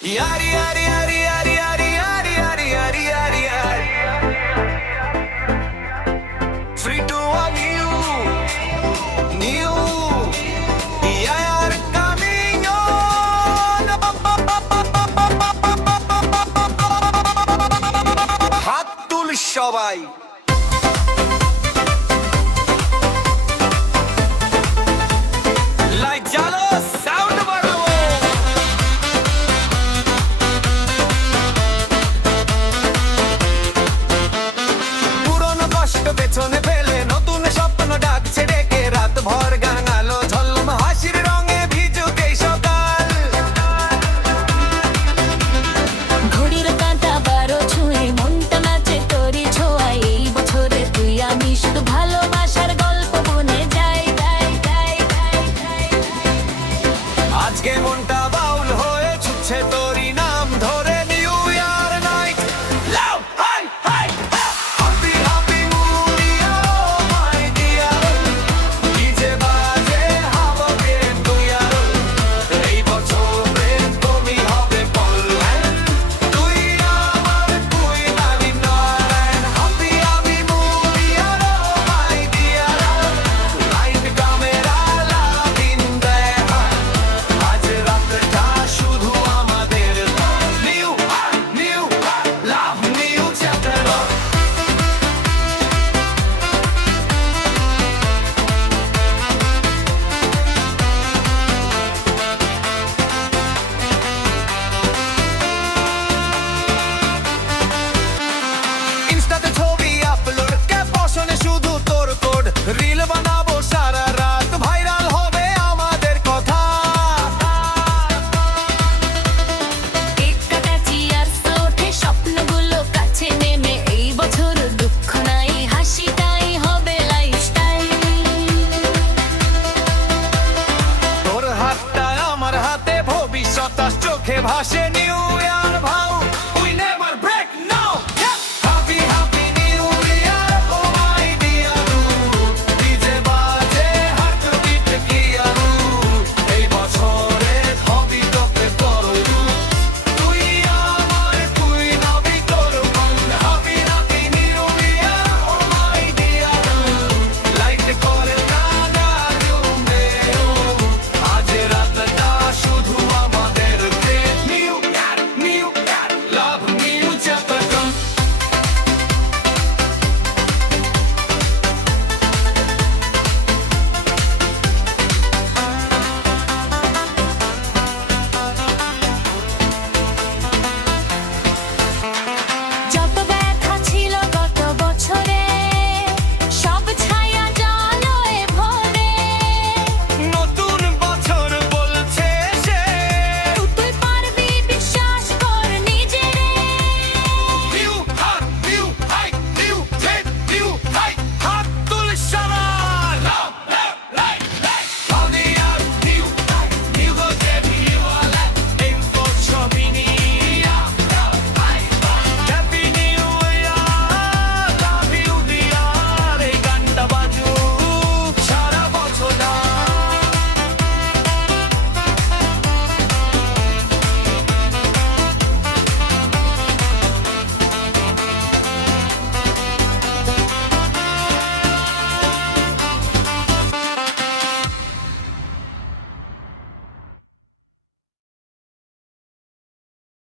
Yari yari yari yari yari yari yari yari yari yari. Free to a new year coming on. হাত তুল সবাই। Light জ্বালো, sound বাড়াও। পুরনো কষ্ট পেছনে ফেলে নতুন স্বপ্ন ডাকছে ডেকে, রাত ভর গান আলো ঝলম হাসির রঙে ভিজুক এই সকাল। ঘড়ির কাঁটা 12 ছুঁয়ে মনটা নাচে তোরই ছোঁয়ায়। এই বছরে তুই আমি শুধু ভালোবাসার গল্প বনে যাই। আজকে মনটা বাউল হয়ে ছুটছে তোরই নাম ধরে। New year night love high high happy happy new year my deer. DJ বাজে হাওয়া গেম তুই আর এই বছরে তুমি হবে পল্লেন। তুই আমার তুই আমি Nayan. Happy happy new year my dear. Light camera love in the আজ রাতটা শুধু আমাদের। New love new chapter. ইনস্টাতে ছবি আপলোড, ক্যাপশনে শুধু তোর কোড। রিল বানাবো সারা রাত, ভাইরাল হবে আমাদের কথা। কেক কাটাচ্ছি আর ওঠে স্বপ্নগুলো কাছে নেমে। এই বছর দুঃখ নাই, হাসিটাই হবে লাইফস্টাইল। তোর হাতটা আমার হাতে, ভবিষ্যৎ আজ চোখে ভাসে। New year